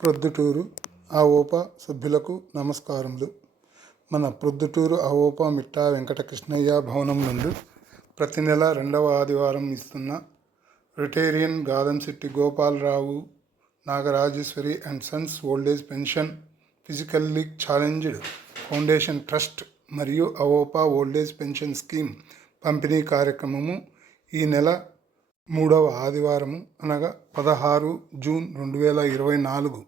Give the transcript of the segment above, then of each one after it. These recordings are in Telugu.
ప్రొద్దుటూరు ఆవోపా సభ్యులకు నమస్కారములు. మన ప్రొద్దుటూరు ఆవోపా మిట్టా వెంకటకృష్ణయ్య భవనం నందు ప్రతి నెల రెండవ ఆదివారం ఇస్తున్న రిటేరియన్ Gadamsetti Gopalarao Nagarajeswari and sons old age pension physically challenged foundation trust మరియు అవోపా ఓల్డేజ్ పెన్షన్ స్కీమ్ పంపిణీ కార్యక్రమము ఈ నెల మూడవ ఆదివారము అనగా పదహారు జూన్ రెండు వేల ఇరవై నాలుగు.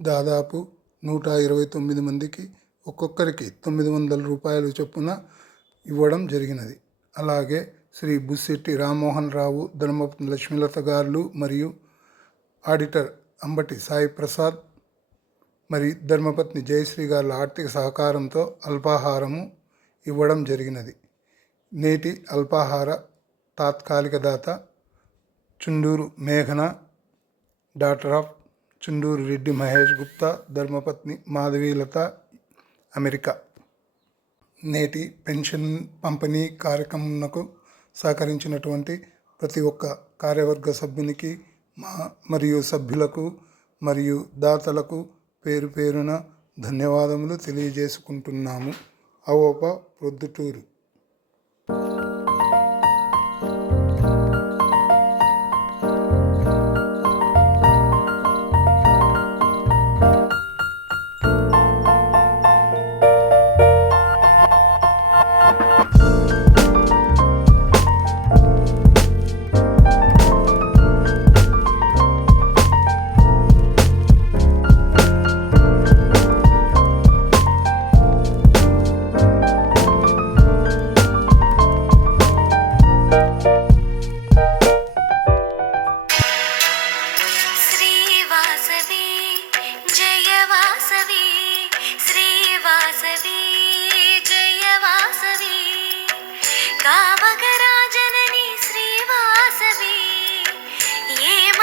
దాదాపు నూట ఇరవై తొమ్మిది మందికి ఒక్కొక్కరికి తొమ్మిది వందల రూపాయలు చొప్పున ఇవ్వడం జరిగినది. అలాగే శ్రీ బుస్సెట్టి రామ్మోహన్ రావు ధర్మపతి లక్ష్మీలత గారు మరియు ఆడిటర్ అంబటి సాయి ప్రసాద్ మరి ధర్మపత్ని జయశ్రీ గారి ఆర్థిక సహకారంతో అల్పాహారము ఇవ్వడం జరిగినది. నేటి అల్పాహార తాత్కాలిక దాత చుండూరు మేఘన డాక్టర్ ఆఫ్ చుండూరు రెడ్డి మహేష్ గుప్తా ధర్మపత్ని మాధవీలత అమెరికా. నేటి పెన్షన్ పంపిణీ కార్యక్రమంకు సహకరించినటువంటి ప్రతి ఒక్క కార్యవర్గ సభ్యునికి మా మరియు సభ్యులకు మరియు దాతలకు పేరు పేరున ధన్యవాదములు తెలియజేసుకుంటున్నాము. అవోప ప్రొద్దుటూరు.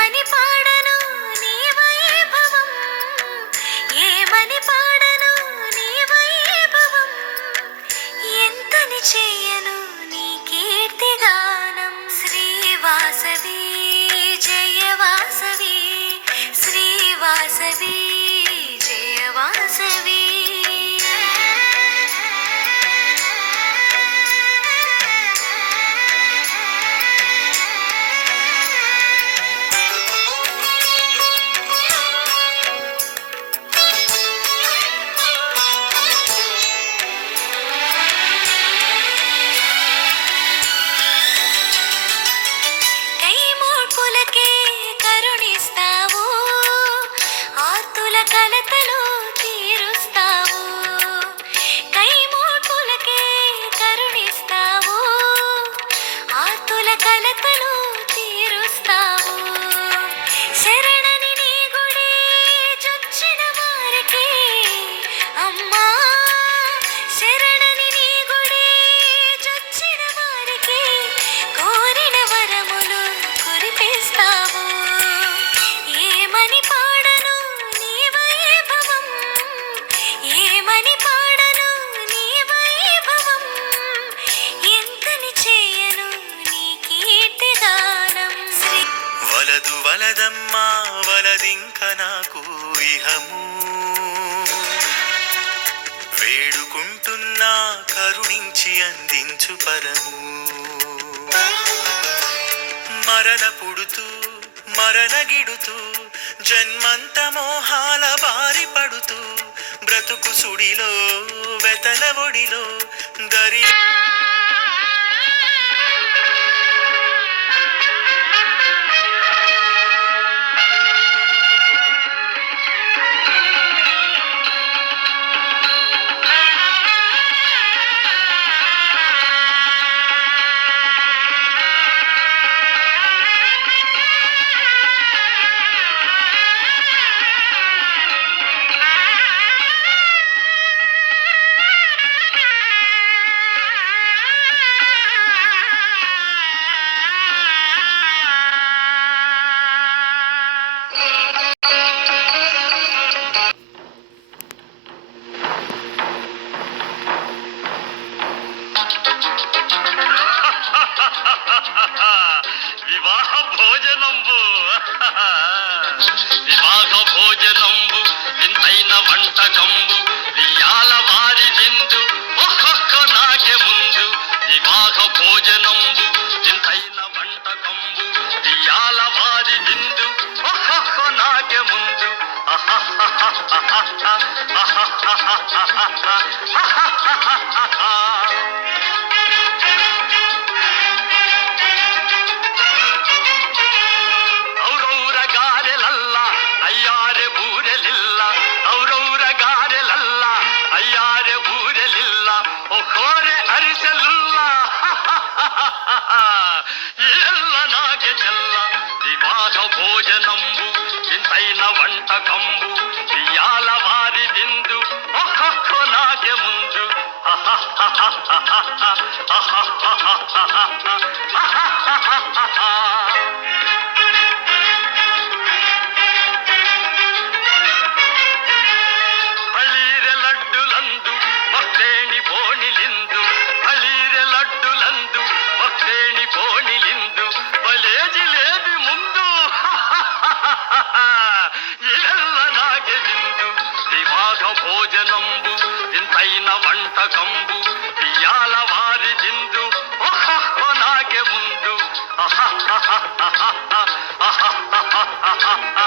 ఏమని పాడను వలదమ్మా వలదింక నాకు ఇహము. వేడుకుంటున్నా కరుణించి అందించు పరము. మరల పుడుతూ మరణ గిడుతూ జన్మంత మోహాల బారి పడుతూ బ్రతుకు సుడిలో వెతల ఒడిలో దరి పంట కంబు ఇయాల వారి విందు ఒక్కొక్క నాటి ముందు వివాహ భోజనంబు ఇంతైన వంట కంబు ఇయాల వారి విందు ఒక్కొక్క నాటి ముందు. ఆహా కంబు ఇయాల వారి విందు ఒక్కొక్క నాకే ముందు కంబు ఇయాల వారి జిందు నాకే ముందు ఆహా ఆహా ఆహా ఆహా ఆహా